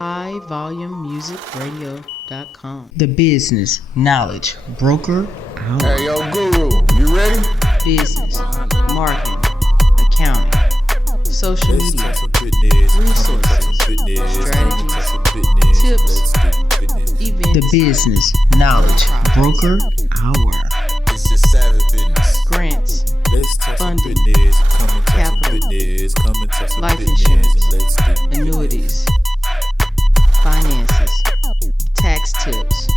highvolumemusicradio.com. The Business Knowledge Broker Hour. Hey, yo, Guru, you ready? Business, marketing, accounting, social media, resources, strategies, tips, events. The Business Knowledge Broker Hour. It's just savage business. Grants, funding, capital, life business. insurance, annuities, finances, tax tips,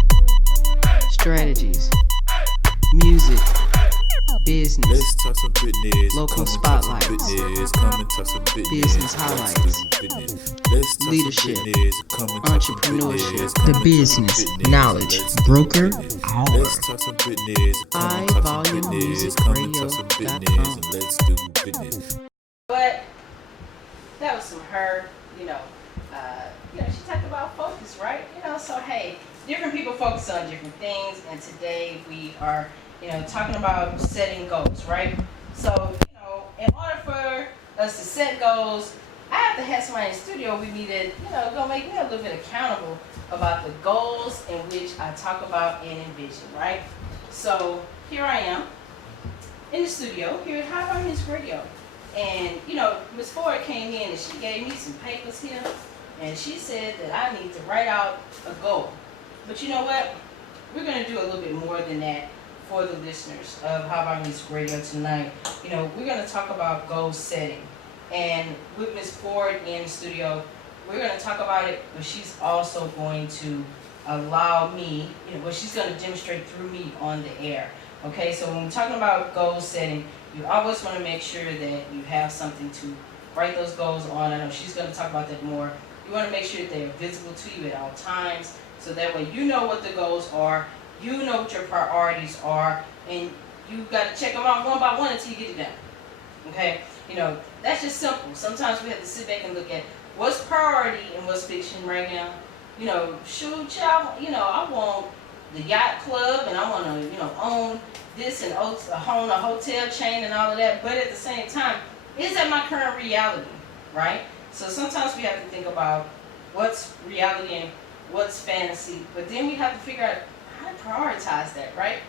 strategies, music, business, local spotlights, business highlights, leadership, entrepreneurship. The Business Knowledge Broker Hour. highvolumemusicradio.com. But that was from her, she talked about focus, right? So hey, different people focus on different things, and today we are, talking about setting goals, right? So, in order for us to set goals, I have to have somebody in the studio. We needed, gonna make me a little bit accountable about the goals in which I talk about and envision, right? So here I am in the studio here at High Volume Music Radio. And, Ms. Ford came in and she gave me some papers here, and she said that I need to write out a goal. But you know what? We're going to do a little bit more than that for the listeners of High Volume Music Radio tonight. We're going to talk about goal setting. And with Ms. Ford in the studio, we're going to talk about it, but she's also going to allow me, she's going to demonstrate through me on the air. Okay, so when we're talking about goal setting, you always want to make sure that you have something to write those goals on. I know she's going to talk about that more. You want to make sure that they're visible to you at all times, so that way you know what the goals are, you know what your priorities are, and you got to check them out one by one until you get it done. Okay, that's just simple. Sometimes we have to sit back and look at what's priority and what's fiction right now. Shoot, child, I want the yacht club, and I want to, own this and own a hotel chain and all of that. But at the same time, is that my current reality, right? So sometimes we have to think about what's reality and what's fantasy. But then we have to figure out how to prioritize that, right?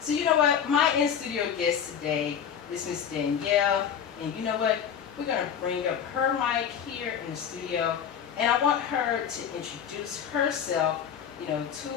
So you know what? My in-studio guest today is Miss Danielle. And you know what? We're going to bring up her mic here in the studio. And I want her to introduce herself, to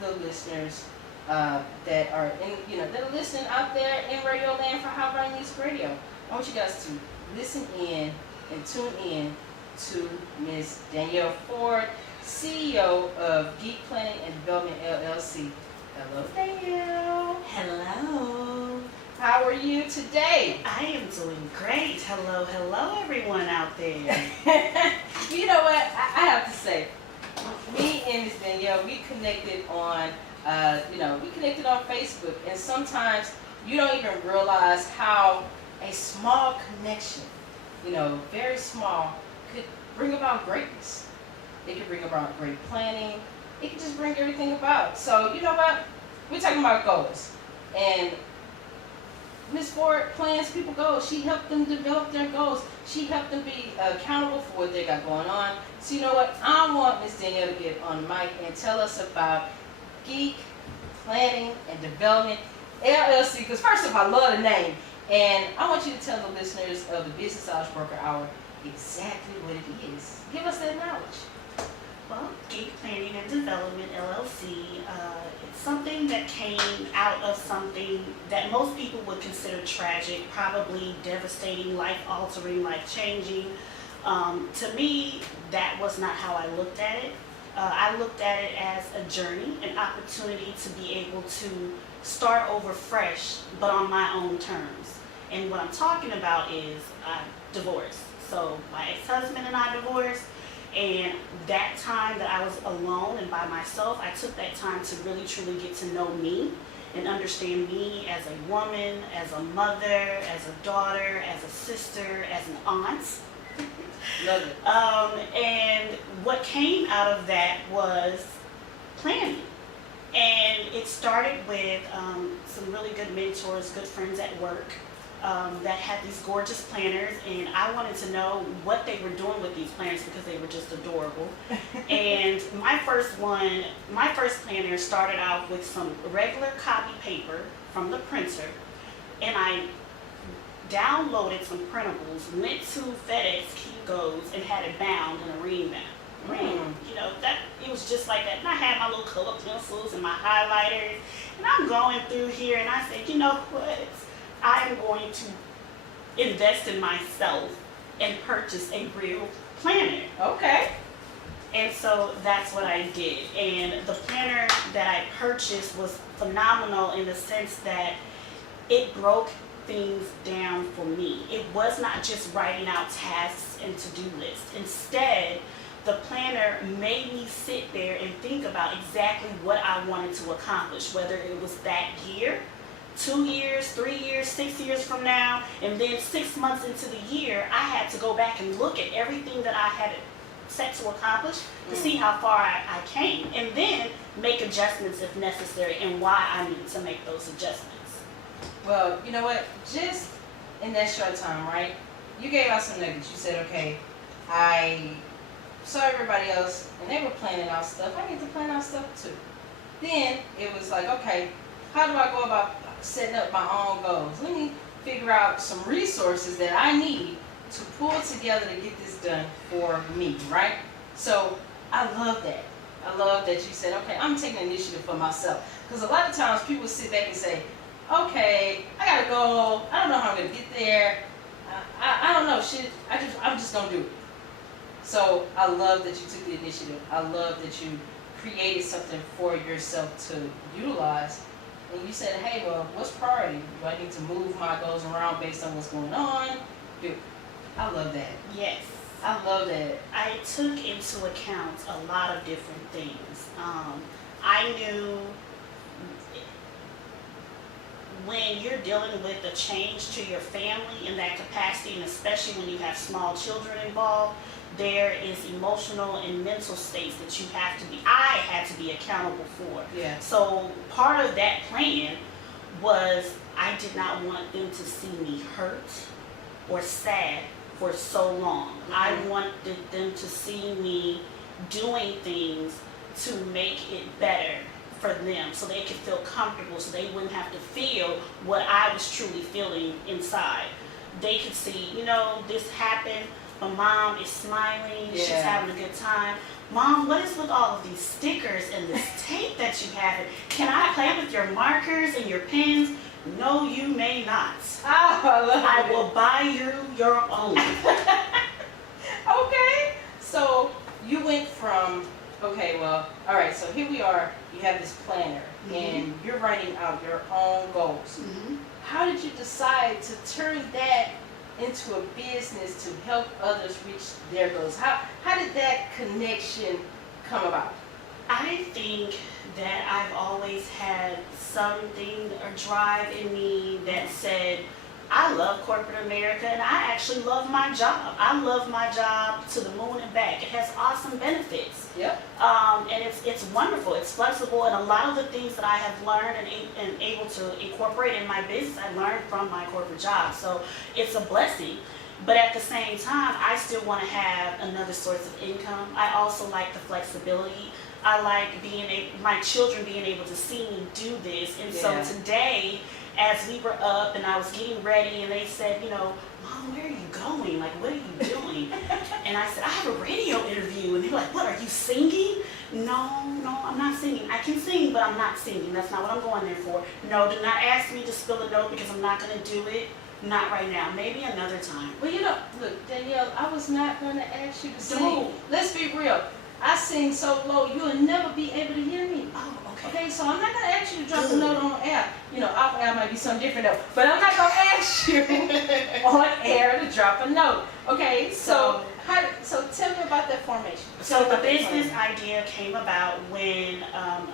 the listeners that are that are listening out there in Radio Land for High Volume Music Radio. I want you guys to listen in and tune in to Miss Danielle Ford, CEO of GeekPlanning Development LLC. Hello, Danielle. Hello. How are you today? I am doing great. Hello, everyone out there. You know what? I have to say, me and Miss Danielle, we connected on, Facebook, and sometimes you don't even realize how a small connection, very small, could bring about greatness. It could bring about great planning. It could just bring everything about. So, you know what? We're talking about goals. And Ms. Ford plans people goals. She helped them develop their goals. She helped them be accountable for what they got going on. So you know what? I want Ms. Danielle to get on the mic and tell us about Geek Planning and Development LLC. Because first of all, I love the name. And I want you to tell the listeners of the Business Knowledge Broker Hour exactly what it is. Give us that knowledge. Well, Geek Planning and Development LLC, it's something that came out of something that most people would consider tragic, probably devastating, life-altering, life-changing. To me, that was not how I looked at it. I looked at it as a journey, an opportunity to be able to start over fresh, but on my own terms. And what I'm talking about is divorce. So my ex-husband and I divorced. And that time that I was alone and by myself, I took that time to really truly get to know me and understand me as a woman, as a mother, as a daughter, as a sister, as an aunt. Love it. And what came out of that was planning. And it started with some really good mentors, good friends at work. That had these gorgeous planners, and I wanted to know what they were doing with these planners because they were just adorable. And my first planner started out with some regular copy paper from the printer, and I downloaded some printables, went to FedEx, Kinko's, and had it bound in a ring bound. That it was just like that. And I had my little color pencils and my highlighters, and I'm going through here, and I said, you know what? I am going to invest in myself and purchase a real planner. Okay. And so that's what I did. And the planner that I purchased was phenomenal in the sense that it broke things down for me. It was not just writing out tasks and to-do lists. Instead, the planner made me sit there and think about exactly what I wanted to accomplish, whether it was that year, 2 years, 3 years, 6 years from now, and then 6 months into the year, I had to go back and look at everything that I had set to accomplish to see how far I came, and then make adjustments if necessary and why I needed to make those adjustments. Well, you know what? Just in that short time, right? You gave out some nuggets. You said, okay, I saw everybody else and they were planning out stuff. I need to plan out stuff too. Then it was like, okay, how do I go about setting up my own goals? Let me figure out some resources that I need to pull together to get this done for me, right? So I love that. I love that you said, okay, I'm taking initiative for myself. Because a lot of times people sit back and say, okay, I gotta go. I don't know how I'm gonna get there. I don't know. I'm just gonna do it. So I love that you took the initiative. I love that you created something for yourself to utilize. And you said, hey, well, what's priority? Do I need to move my goals around based on what's going on? I love that. Yes. I love that. I took into account a lot of different things. I knew when you're dealing with a change to your family in that capacity, and especially when you have small children involved, there is emotional and mental states that I had to be accountable for. Yeah. So part of that plan was I did not want them to see me hurt or sad for so long. Mm-hmm. I wanted them to see me doing things to make it better for them so they could feel comfortable, so they wouldn't have to feel what I was truly feeling inside. They could see, this happened, but mom is smiling, she's having a good time. Mom, what is with all of these stickers and this tape that you have? Can I play with your markers and your pens? No, you may not. I will buy you your own. Okay. So you went from, okay, well, all right, so here we are. You have this planner, mm-hmm. and you're writing out your own goals. Mm-hmm. How did you decide to turn that into a business to help others reach their goals? How did that connection come about? I think that I've always had something or drive in me that said, I love corporate America and I actually love my job. I love my job to the moon and back. It has awesome benefits. Yep. And it's wonderful. It's flexible, and a lot of the things that I have learned and able to incorporate in my business, I learned from my corporate job. So it's a blessing. But at the same time, I still want to have another source of income. I also like the flexibility. I like my children being able to see me do this. And so today, as we were up and I was getting ready and they said, Mom, where are you going? Like, what are you doing? And I said, I have a radio interview. And they were like, what, are you singing? No, I'm not singing. I can sing, but I'm not singing. That's not what I'm going there for. No, do not ask me to spill a note because I'm not going to do it. Not right now. Maybe another time. Well, look, Danielle, I was not going to ask you to sing. Let's be real. I sing so low, you'll never be able to hear me. Oh, okay. Okay, so I'm not going to ask you to drop a note on air. Off air might be something different though. But I'm not going to ask you on air to drop a note. Okay, so tell me about that formation. So the business idea came about when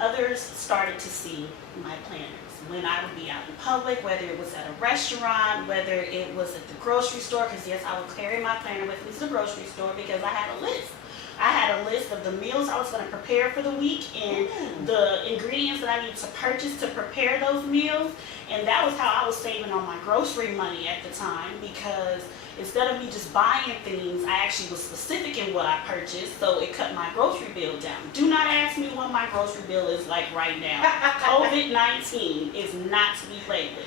others started to see my planners. When I would be out in public, whether it was at a restaurant, whether it was at the grocery store, because yes, I would carry my planner with me to the grocery store because I had a list. I had a list of the meals I was going to prepare for the week and the ingredients that I needed to purchase to prepare those meals. And that was how I was saving on my grocery money at the time, because instead of me just buying things, I actually was specific in what I purchased, so it cut my grocery bill down. Do not ask me what my grocery bill is like right now. COVID-19 is not to be played with.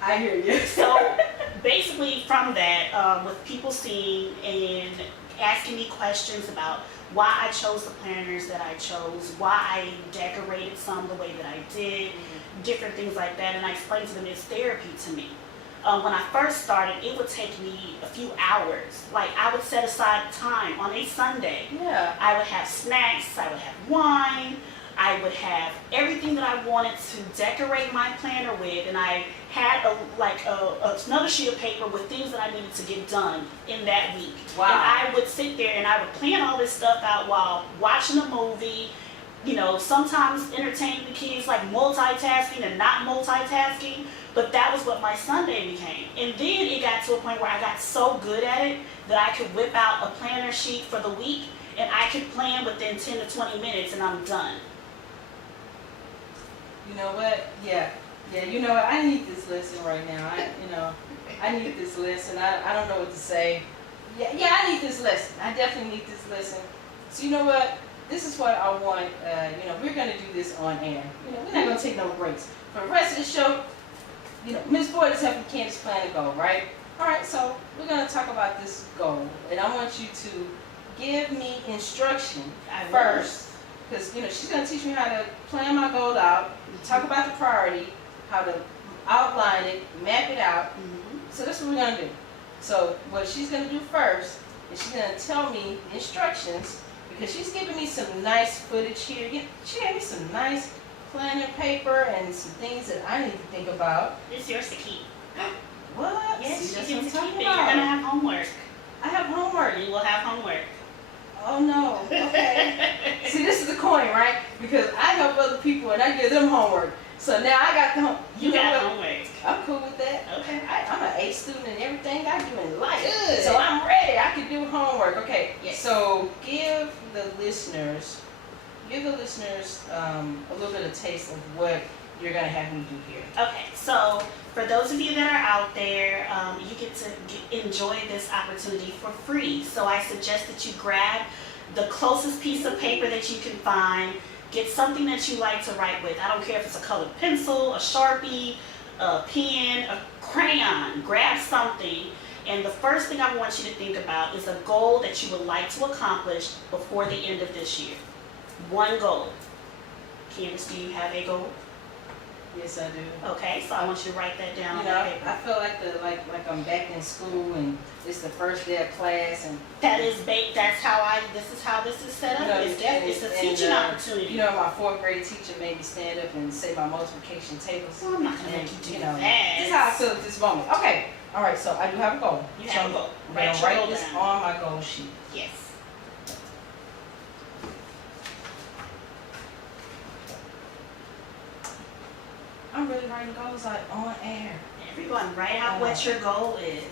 I hear you. So basically from that, with people seeing and asking me questions about why I chose the planners that I chose, why I decorated some the way that I did, different things like that, and I explained to them it's therapy to me. When I first started, it would take me a few hours. Like, I would set aside time on a Sunday. Yeah. I would have snacks, I would have wine, I would have everything that I wanted to decorate my planner with, and I had another sheet of paper with things that I needed to get done in that week. Wow. And I would sit there and I would plan all this stuff out while watching a movie, you know, sometimes entertaining the kids, like multitasking and not multitasking, but that was what my Sunday became. And then it got to a point where I got so good at it that I could whip out a planner sheet for the week and I could plan within 10 to 20 minutes and I'm done. You know what? Yeah, you know what? I need this lesson right now. I need this lesson. I don't know what to say. Yeah, I need this lesson. I definitely need this lesson. So you know what? This is what I want. We're going to do this on air. We're not going to take no breaks. For the rest of the show, Ms. Ford is helping Candace plan a goal, right? All right, so we're going to talk about this goal. And I want you to give me instruction first. Because, she's going to teach me how to plan my goal out, talk about the priority, how to outline it, map it out. So that's what we're going to do. So what she's going to do first is she's going to tell me instructions, because she's giving me some nice footage here. She gave me some nice planner paper and some things that I need to think about. It's yours to keep. What? Yes, See, you that's get what to I'm keep it. talking You're about. going to have homework. I have homework. You will have homework. Oh no, okay. See, this is the coin, right? Because I help other people and I give them homework. So now I got the homework. You got homework. I'm cool with that. Okay. I'm an A student in everything I do in life. Good. So I'm ready. I can do homework. Okay. Yes. So give the listeners a little bit of taste of what you're going to have me do here. Okay, so for those of you that are out there, you get to enjoy this opportunity for free. So I suggest that you grab the closest piece of paper that you can find, get something that you like to write with. I don't care if it's a colored pencil, a Sharpie, a pen, a crayon. Grab something, and the first thing I want you to think about is a goal that you would like to accomplish before the end of this year. One goal. Candace, do you have a goal? Yes, I do. Okay, so I want you to write that down on paper. I feel like I'm back in school and it's the first day of class and This is how this is set up. It's a teaching opportunity. My fourth grade teacher made me stand up and say my multiplication tables. Well, I'm not gonna make you do that. This is how I feel at this moment. Okay, all right. So I do have a goal. You have a goal. I'm gonna write this on my goal sheet. Yes. I'm really writing goals out on air. Everyone, write out what your goal is.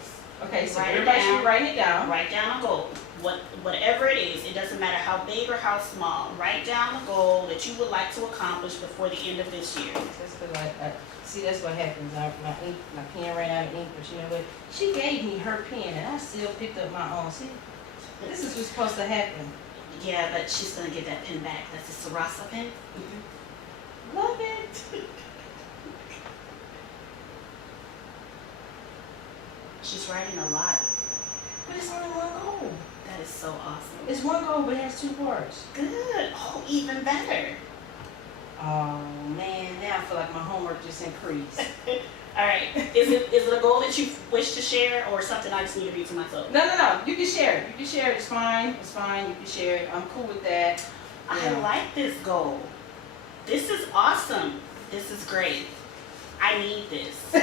Okay, so Write it everybody down. should write it down. Write down a goal. Whatever it is, it doesn't matter how big or how small. Write down a goal that you would like to accomplish before the end of this year. That's because that's what happens. My pen ran out of ink, but you know what? She gave me her pen, and I still picked up my own. See, this is what's supposed to happen. Yeah, but she's gonna get that pen back. That's a Sarasa pen. Love it. She's writing a lot. But it's only one goal. That is so awesome. It's one goal, but it has two parts. Good. Oh, even better. Oh man, now I feel like my homework just increased. All right. Is it a goal that you wish to share, or something I just need to read to myself? No. You can share it. You can share it. It's fine. It's fine. You can share it. I'm cool with that. I like this goal. This is awesome. This is great. I need this.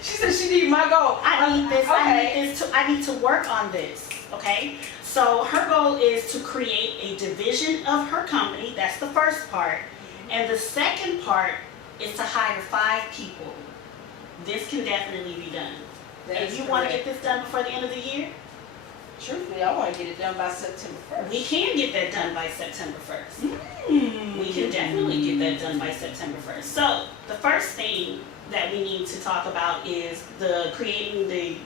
She said she needs my goal. I need this. Okay. I need to work on this. Okay. So her goal is to create a division of her company. That's the first part. And the second part is to hire 5 people. This can definitely be done. And you want to get this done before the end of the year? Truthfully, I want to get it done by September 1st. We can get that done by September 1st. We can definitely get that done by September 1st. So the first thing that we need to talk about is creating the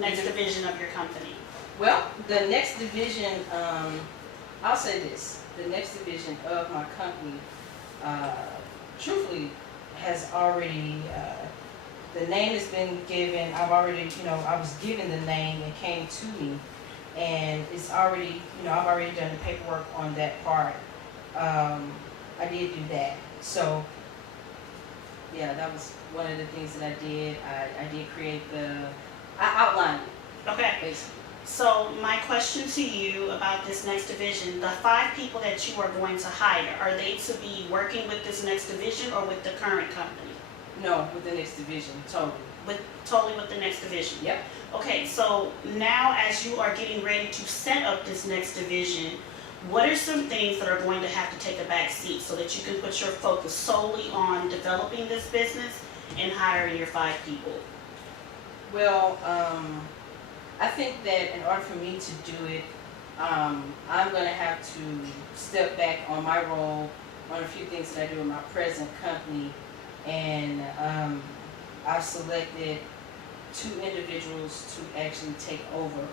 Next division of your company. Well, the next division, I'll say this, the next division of my company, truthfully, has already, the name has been given. I've already, I was given the name, it came to me, and it's already, I've already done the paperwork on that part. I did do that. So, yeah, that was one of the things that I did. I did create I outlined it, Okay. basically. So my question to you about this next division, the 5 people that you are going to hire, are they to be working with this next division or with the current company? No, with the next division, totally. Totally with the next division? Yep. Okay, so now as you are getting ready to set up this next division, what are some things that are going to have to take a back seat so that you can put your focus solely on developing this business and hiring your 5 people? Well, I think that in order for me to do it, I'm going to have to step back on my role on a few things that I do in my present company, and I've selected 2 individuals to actually take over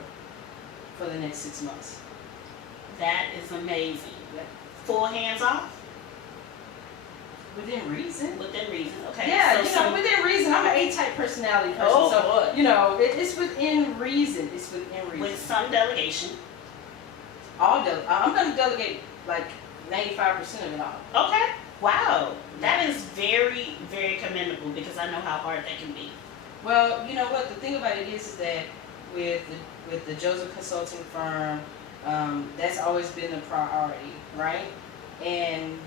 for the next 6 months. That is amazing. Yep. Full hands off? Within reason. Within reason, okay. Yeah, So within reason. I'm an A-type personality person, Oh, so boy. It's within reason. It's within reason. with some delegation. I'm going to delegate like 95% of it all. Okay. Wow. That is very, very commendable because I know how hard that can be. Well, you know what? The thing about it is that with the Joseph Consulting firm, that's always been the priority, right? And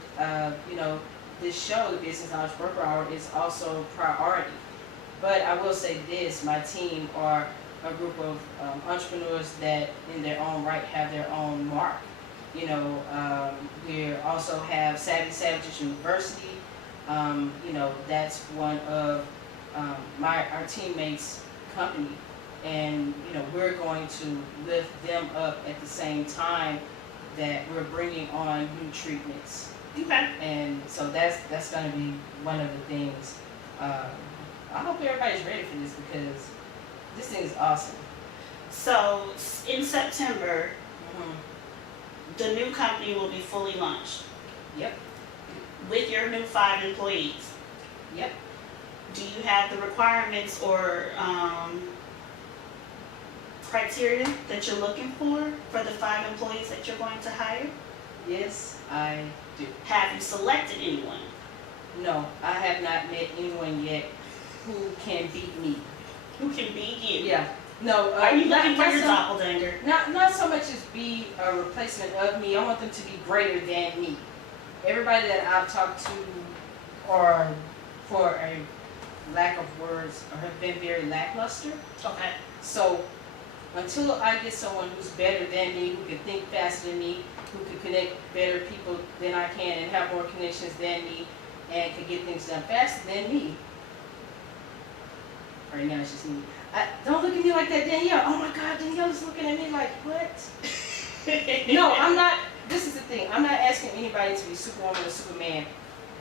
this show, the Business Knowledge Broker Hour, is also priority. But I will say this: my team are a group of entrepreneurs that, in their own right, have their own mark. We also have Savvy Savages University. That's one of our teammates' company, and we're going to lift them up at the same time that we're bringing on new treatments. Okay. And so that's going to be one of the things. I hope everybody's ready for this because this thing is awesome. So in September, Mhm. the new company will be fully launched Yep. with your new 5 employees. Yep. Do you have the requirements or criteria that you're looking for the 5 employees that you're going to hire? Yes, I do. Have you selected anyone? No, I have not met anyone yet who can beat me. Who can beat you? Yeah. No. Are you looking for not your so- doppelganger? Not so much as be a replacement of me. I want them to be greater than me. Everybody that I've talked to, or for a lack of words, or have been very lackluster. Okay. So until I get someone who's better than me, who can think faster than me, who can connect better people than I can, and have more connections than me, and can get things done faster than me. Right now it's just me. Don't look at me like that, Danielle. Oh my God, Danielle is looking at me like, what? No, I'm not. This is the thing. I'm not asking anybody to be Superwoman or Superman.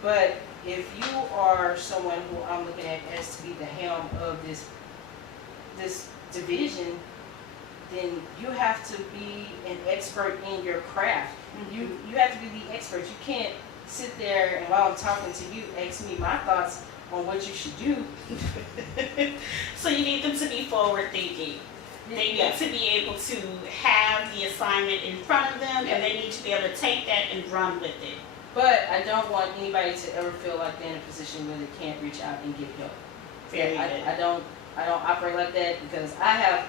But if you are someone who I'm looking at as to be the helm of this division, then you have to be an expert in your craft. Mhm. You have to be the expert. You can't sit there and while I'm talking to you, ask me my thoughts on what you should do. So you need them to be forward thinking. They need to be able to have the assignment in front of them, and they need to be able to take that and run with it. But I don't want anybody to ever feel like they're in a position where they can't reach out and get help. Very good. I don't operate like that because I have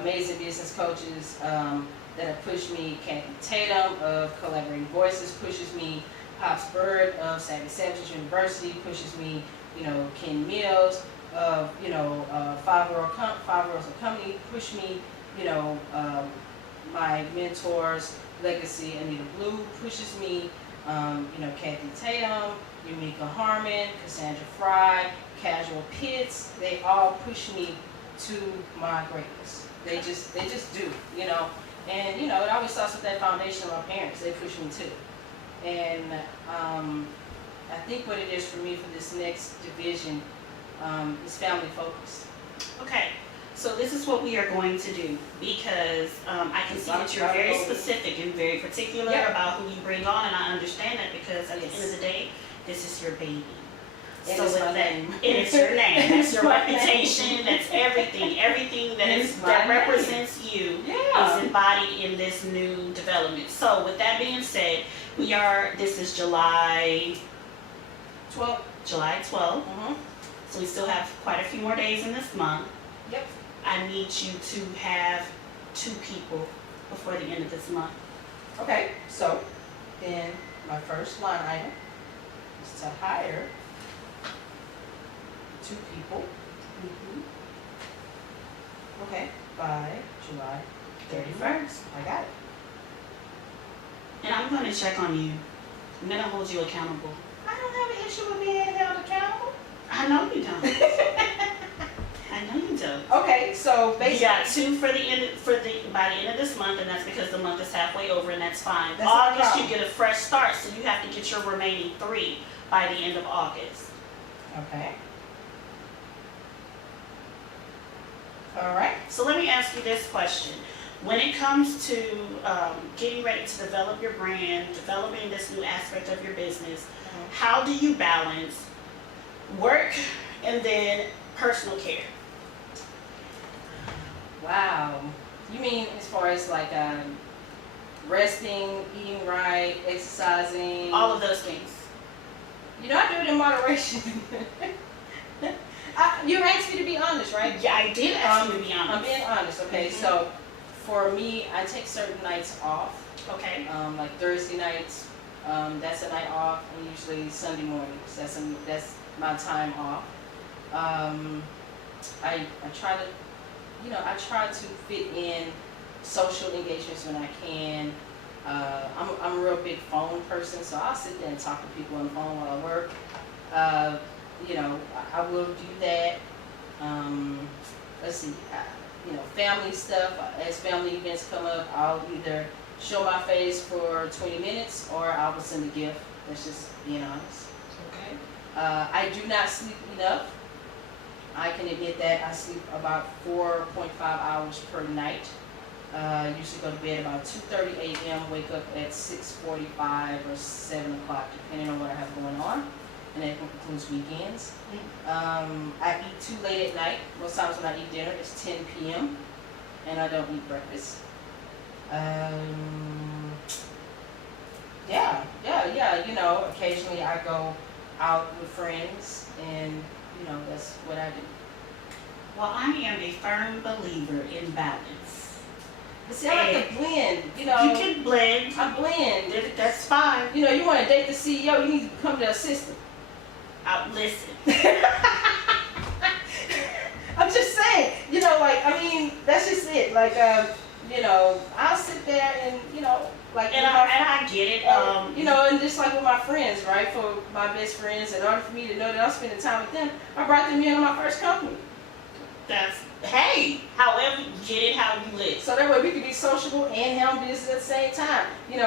amazing business coaches that have pushed me. Kathy Tatum of Collaborating Voices pushes me. Pops Bird of Savvy Savages University pushes me. Ken Mills of Five Worlds of Company push me. My mentors, Legacy Anita Blue pushes me. Kathy Tatum, Yumika Harmon, Cassandra Fry, Casual Pitts, they all push me to my greatness. They just do, And it always starts with that foundation of my parents. They push me too. And I think what it is for me for this next division is family focused. Okay, So this is what we are going to do, because I can see that you're very specific and very particular about who you bring on, and I understand that, because at the end of the day, this is your baby. So with that, it is your name. That's your reputation. That's everything. Everything that represents you is embodied in this new development. So with that being said, this is July 12th. July 12th. So we still have quite a few more days in this month. Yep. I need you to have 2 people before the end of this month. Okay, so then my first line item is to hire 2 people. Okay, by July 31st. I got it. And I'm going to check on you. I'm going to hold you accountable. I don't have an issue with being held accountable. I know you don't. I know you don't. Okay, so basically, you got 2 by the end of this month, and that's because the month is halfway over, and that's fine. That's August, you get a fresh start, so you have to get your remaining 3 by the end of August. Okay. All right. So let me ask you this question. When it comes to getting ready to develop your brand, developing this new aspect of your business, how do you balance work and then personal care? Wow. You mean as far as like resting, eating right, exercising? All of those things. You know, I do it in moderation. You asked me to be honest, right? Yeah, I did ask you to be honest. I'm being honest, okay? So for me, I take certain nights off. Okay. Like Thursday nights, that's a night off, and usually Sunday mornings. That's my time off. I try to fit in social engagements when I can. I'm a real big phone person, so I'll sit there and talk to people on the phone while I work. I will do that. Let's see, family stuff. As family events come up, I'll either show my face for 20 minutes or I will send a gift. That's just being honest. Okay. I do not sleep enough. I can admit that. I sleep about 4.5 hours per night. Usually go to bed about 2:30 a.m., wake up at 6:45 or 7 o'clock, depending on what I have going on. And that includes weekends. I eat too late at night. Most times when I eat dinner, it's 10 p.m. and I don't eat breakfast. Occasionally I go out with friends, and that's what I do. Well, I am a firm believer in balance. But see, I like to blend. You can blend. I blend. That's fine. You want to date the CEO, you need to become the assistant. Listen. I'm just saying, that's just it. I'll sit there and, and I get it. And just like with my friends, right? For my best friends, in order for me to know that I'm spending time with them, I brought them in on my first company. However, get it how you live. So that way we can be sociable and handle business at the same time.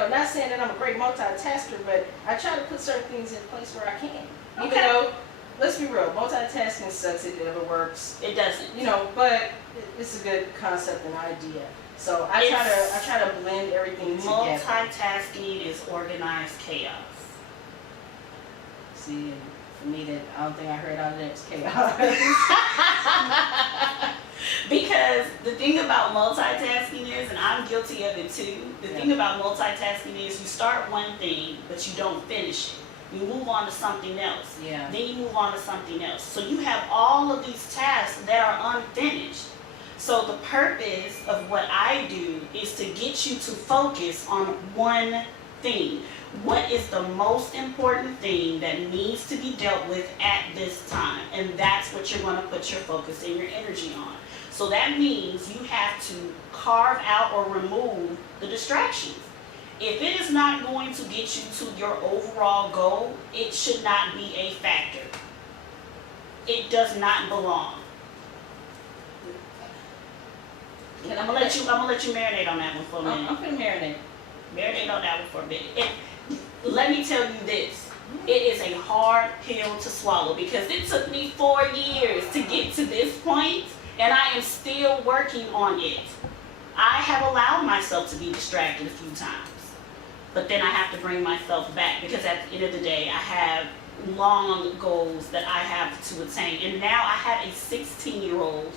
Not saying that I'm a great multitasker, but I try to put certain things in place where I can. Okay. Even though, let's be real, multitasking sucks, it never works. It doesn't. But it's a good concept and idea. So I try to blend everything together. Multitasking is organized chaos. See, for me, I don't think I heard out of that was chaos. Because the thing about multitasking is, and I'm guilty of it too, the thing about multitasking is you start one thing, but you don't finish it. You move on to something else. Yeah. Then you move on to something else. So you have all of these tasks that are unfinished. So the purpose of what I do is to get you to focus on one thing. What is the most important thing that needs to be dealt with at this time? And that's what you're going to put your focus and your energy on. So that means you have to carve out or remove the distractions. If it is not going to get you to your overall goal, it should not be a factor. It does not belong. I'm gonna let you marinate on that one for a minute. I'm gonna marinate. Marinate on that one for a minute. Let me tell you this. It is a hard pill to swallow because it took me 4 years to get to this point, and I am still working on it. I have allowed myself to be distracted a few times, but then I have to bring myself back, because at the end of the day, I have long goals that I have to attain. And now I have a 16-year-old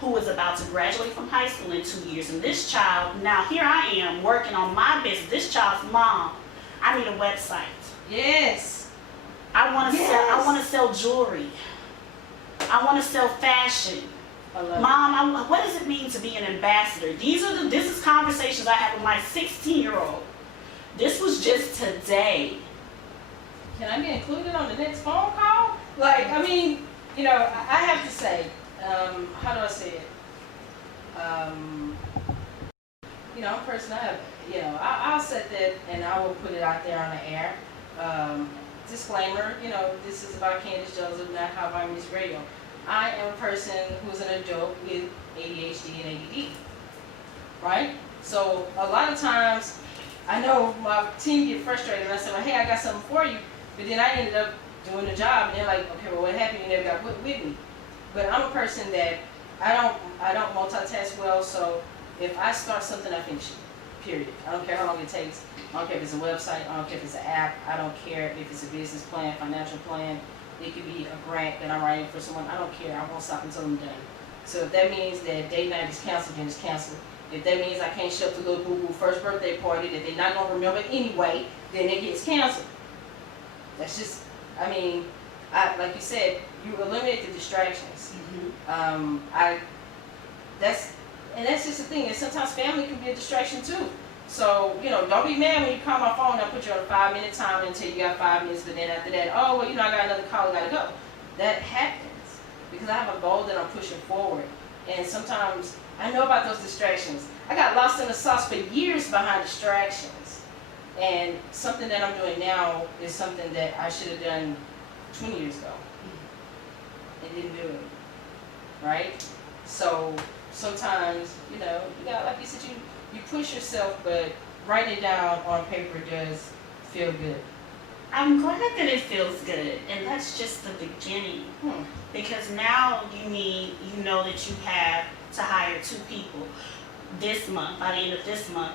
who is about to graduate from high school in 2 years. And this child, now here I am working on my business. This child's mom, I need a website. Yes. I want to sell jewelry. I want to sell fashion. Mom, what does it mean to be an ambassador? This is conversations I have with my 16-year-old. This was just today. Can I be included on the next phone call? Like, I mean, you know, I have to say, how do I say it? You know, I'm a person, I'll set that and I will put it out there on the air. Disclaimer, you know, this is about Candace Joseph, not How I Music Radio. I am a person who's an adult with ADHD and ADD, right? So a lot of times, I know my team get frustrated and I say, well, hey, I got something for you, but then I ended up doing the job and they're like, okay, well, what happened? You never got with me. But I'm a person that I don't multitask well, so if I start something, I finish it, period. I don't care how long it takes. I don't care if it's a website, I don't care if it's an app, I don't care if it's a business plan, financial plan. It could be a grant that I'm writing for someone. I don't care. I won't stop until I'm done. So if that means that date night is canceled, then it's canceled. If that means I can't show up to little boo-boo first birthday party that they're not going to remember anyway, then it gets canceled. That's just, I mean, like you said, you eliminate the distractions. Mm-hmm. That's just the thing. And sometimes family can be a distraction too. So, you know, don't be mad when you call my phone and I put you on a 5-minute timer until you got 5 minutes, but then after that, oh, well, you know, I got another call, I gotta go. That happens because I have a goal that I'm pushing forward. And sometimes I know about those distractions. I got lost in the sauce for years behind distractions. And something that I'm doing now is something that I should have done 20 years ago and didn't do it, right? So sometimes, you know, you got, like you said, you push yourself, but writing it down on paper does feel good. I'm glad that it feels good, and that's just the beginning. Because now you know that you have to hire 2 people this month, by the end of this month.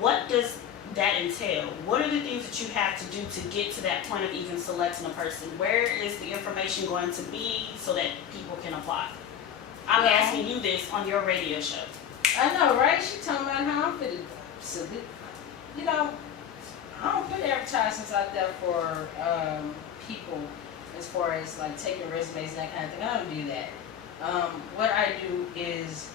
What does that entail? What are the things that you have to do to get to that point of even selecting a person? Where is the information going to be so that people can apply? I'm asking you this on your radio show. I know, right? She talking about how I'm fitted. So, you know, I don't put advertisements out there for people as far as like taking resumes and that kind of thing. I don't do that. What I do is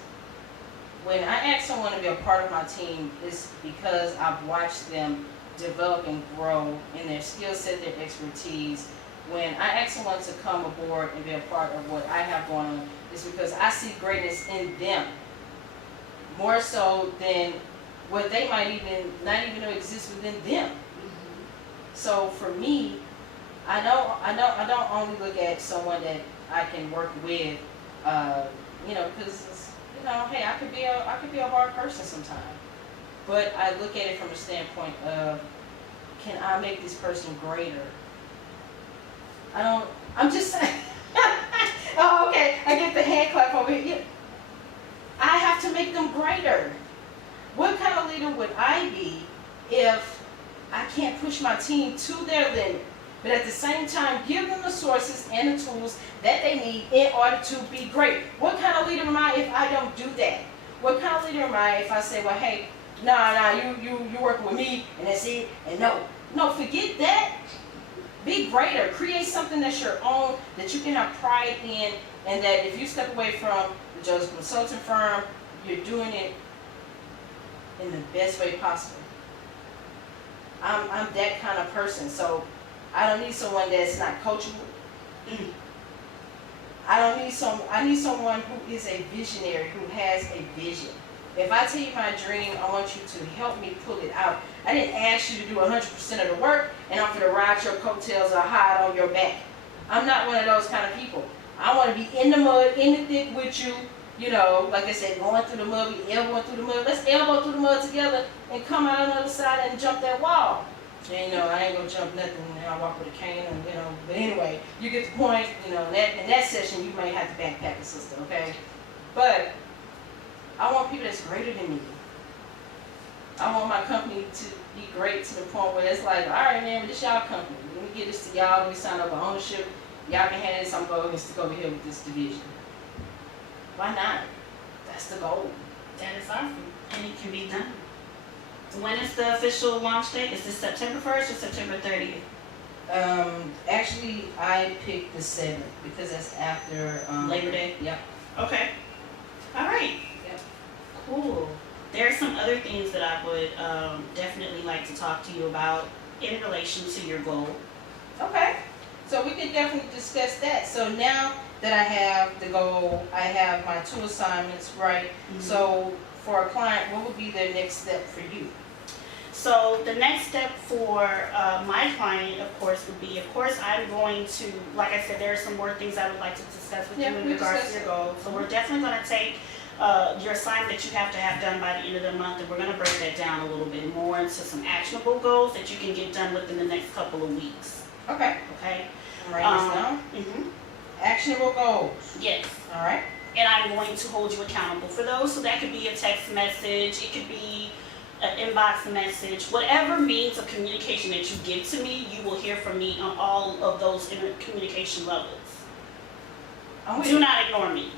when I ask someone to be a part of my team, it's because I've watched them develop and grow in their skill set, their expertise. When I ask someone to come aboard and be a part of what I have going on, it's because I see greatness in them. More so than what they might not even know exists within them. Mm-hmm. So for me, I don't only look at someone that I can work with, you know, because you know, hey, I could be a hard person sometimes. But I look at it from a standpoint of, can I make this person greater? I'm just saying. Oh, okay. I get the hand clap over here. Yeah. I have to make them greater. What kind of leader would I be if I can't push my team to their limit, but at the same time give them the sources and the tools that they need in order to be great? What kind of leader am I if I don't do that? What kind of leader am I if I say, well, hey, you're working with me and that's it, and no, forget that. Be greater. Create something that's your own, that you can have pride in, and that if you step away from the Joseph Consulting Firm, you're doing it in the best way possible. I'm that kind of person, so I don't need someone that's not coachable. I need someone who is a visionary, who has a vision. If I tell you my dream, I want you to help me pull it out. I didn't ask you to do 100% of the work, and I'm going to ride your coattails or hide on your back. I'm not one of those kind of people. I want to be in the mud, in the thick with you, you know, like I said, going through the mud, we elbowing through the mud. Let's elbow through the mud together and come out on the other side and jump that wall. And, you know, I ain't going to jump nothing. I walk with a cane, and, you know, but anyway, you get the point. You know, in that session, you may have to backpack a sister, okay? But I want people that's greater than me. I want my company to be great to the point where it's like, all right, man, this y'all company. Let me get this to y'all. Let me sign up for ownership. Y'all can have this. I'm going to stick over here with this division. Why not? That's the goal. That is awesome, and it can be done. When is the official launch date? Is this September 1st or September 30th? Actually, I picked the 7th because that's after Labor Day? Yep. Okay. All right. Yep. Cool. There are some other things that I would definitely like to talk to you about in relation to your goal. Okay. So we could definitely discuss that. So now that I have the goal, I have my 2 assignments, right? Mm-hmm. So for a client, what would be the next step for you? So the next step for my client, of course, would be, of course, I'm going to, like I said, there are some more things I would like to discuss with you in regards to your goal. So we're definitely going to take your assignment that you have to have done by the end of the month, and we're going to break that down a little bit more into some actionable goals that you can get done within the next couple of weeks. Okay. Okay? I'm writing this down. Mm-hmm. Actionable goals. Yes. All right. And I'm going to hold you accountable for those. So that could be a text message, it could be an inbox message, whatever means of communication that you give to me, you will hear from me on all of those communication levels. Do not ignore me.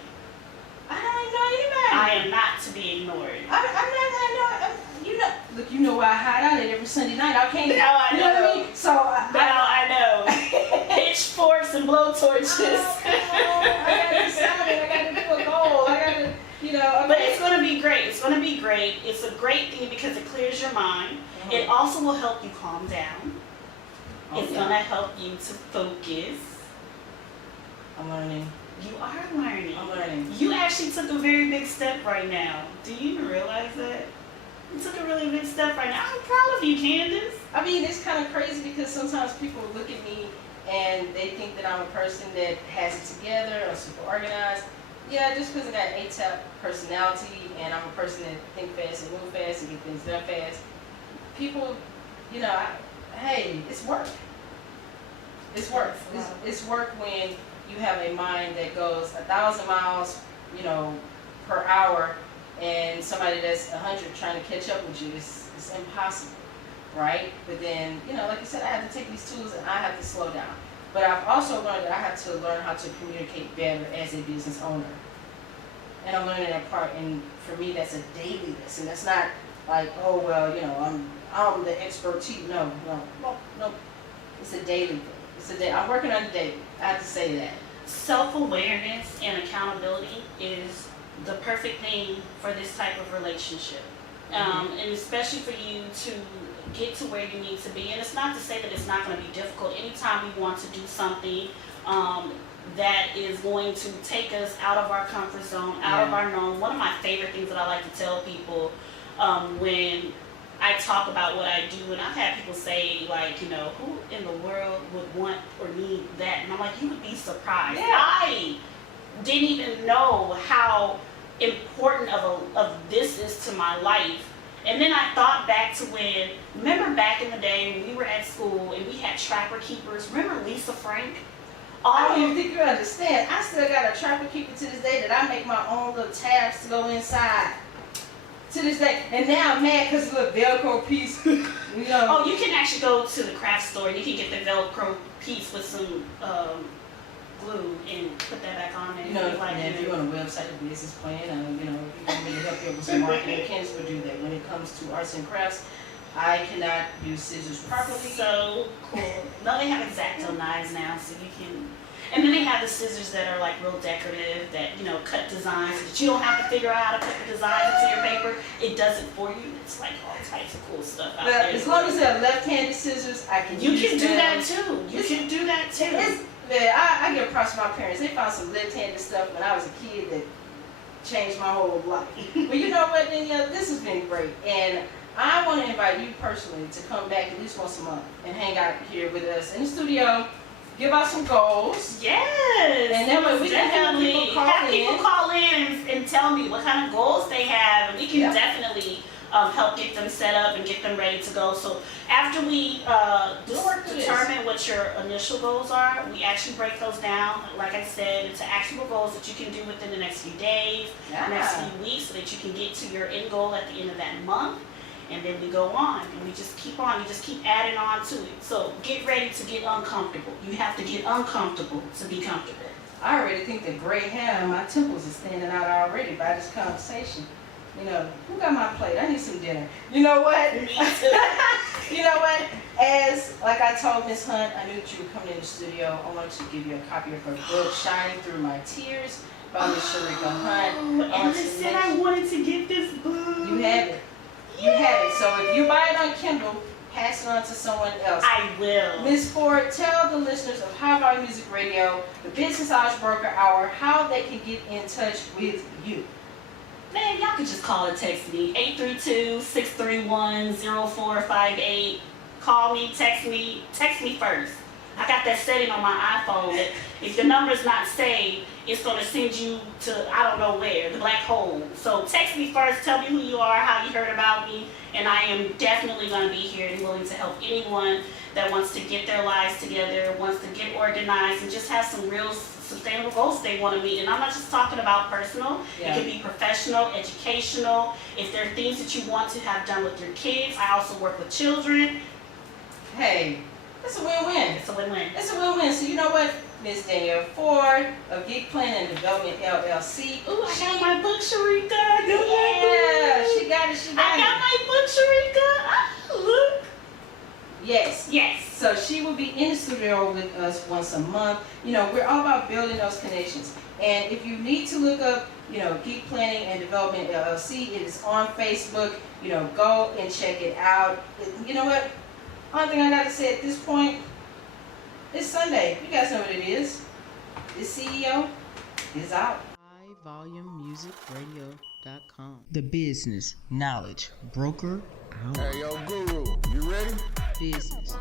I don't ignore anybody. I am not to be ignored. I'm not. You know. Look, you know why I hide out every Sunday night. I can't. Now I you know know. what I mean? So Now I know. Pitchforks and blowtorches. I gotta decide it. I gotta do a goal. I gotta, you know. Okay. But it's going to be great. It's going to be great. It's a great thing because it clears your mind. Mm-hmm. It also will help you calm down. It's Okay. going to help you to focus. I'm learning. You are learning. I'm learning. You actually took a very big step right now. Do you even realize that? You took a really big step right now. I'm proud of you, Candace. I mean, it's kind of crazy because sometimes people look at me and they think that I'm a person that has it together or super organized. Yeah, just because I got an A-type personality and I'm a person that think fast and move fast and get things done fast. People, you know, hey, it's work. It's work. It's work when you have a mind that goes 1,000 miles, you know, per hour, and somebody that's 100 trying to catch up with you. It's impossible, right? But then, you know, like you said, I have to take these tools and I have to slow down. But I've also learned that I have to learn how to communicate better as a business owner. And I'm learning that part, and for me, that's a daily lesson. That's not like, oh, well, you know, I'm the expert. No. It's a daily thing. It's a day. I'm working on it daily. I have to say that. Self-awareness and accountability is the perfect thing for this type of relationship. And especially for you to get to where you need to be. And it's not to say that it's not going to be difficult. Anytime we want to do something that is going to take us out of our comfort zone, out of our known. One of my favorite things that I like to tell people when I talk about what I do, and I've had people say, like, you know, who in the world would want or need that? And I'm like, you would be surprised. Yeah. I didn't even know how important of this is to my life. And then I thought back to when, remember back in the day when we were at school and we had trapper keepers? Remember Lisa Frank? I don't even think you understand. I still got a trapper keeper to this day that I make my own little tabs to go inside. To this day. And now I'm mad because of the Velcro piece. You know. Oh, you can actually go to the craft store and you can get the Velcro piece with some glue and put that back on there. You know, and if you're on a website, a business plan, you know, if you want me to help you with some marketing, Candace will do that. When it comes to arts and crafts, I cannot use scissors properly. So cool. No, they have X-Acto knives now, so you can. And then they have the scissors that are like real decorative, that, you know, cut designs so that you don't have to figure out how to cut the designs into your paper. It does it for you. It's like all types of cool stuff out there. As long as they're left-handed scissors, I can use them. You can do that too. You can do that too. I give props to my parents. They found some left-handed stuff when I was a kid that changed my whole life. But you know what, Danielle, this has been great. And I want to invite you personally to come back at least once a month and hang out here with us in the studio. Give out some goals. Yes. And then we can have people call in. Have people call in and tell me what kind of goals they have. And we can definitely help get them set up and get them ready to go. So after we determine what your initial goals are, we actually break those down, like I said, into actionable goals that you can do within the next few days, next few weeks, so that you can get to your end goal at the end of that month. And then we go on, and we just keep on. You just keep adding on to it. So get ready to get uncomfortable. You have to get uncomfortable to be comfortable. I already think the gray hair on my temples is standing out already by this conversation. You know, who got my plate? I need some dinner. You know what? Me too. You know what? As, like I told Miss Hunt, I knew that you were coming in the studio. I wanted to give you a copy of her book, Shining Through My Tears, by Miss Sharika Hunt. And I said I wanted to get this book. You have it. You have it. So if you buy it on Kindle, pass it on to someone else. I will. Ms. Ford, tell the listeners of High Volume Music Radio, the Business Knowledge Broker Hour, how they can get in touch with you. Man, y'all could just call or text me, 832-631-0458. Call me, text me first. I got that setting on my iPhone that if the number's not saved, it's going to send you to I don't know where, the black hole. So text me first, tell me who you are, how you heard about me, and I am definitely going to be here and willing to help anyone that wants to get their lives together, wants to get organized, and just have some real sustainable goals they want to meet. And I'm not just talking about personal. It can be professional, educational. If there are things that you want to have done with your kids, I also work with children. Hey, it's a win-win. It's a win-win. It's a win-win. So you know what? Miss Danielle Ford of GeekPlanning Development LLC. Ooh, I got my book, Sharika. Yeah, she got it. I got my book, Sharika. Oh, look. Yes. Yes. So she will be in the studio with us once a month. You know, we're all about building those connections. And if you need to look up, you know, Geek Planning and Development LLC, it is on Facebook. You know, go and check it out. You know what? Only thing I got to say at this point, it's Sunday. You guys know what it is. The CEO is out. HighVolumeMusicRadio.com. The Business Knowledge Broker Hour. Hey, yo, Guru, you ready? Business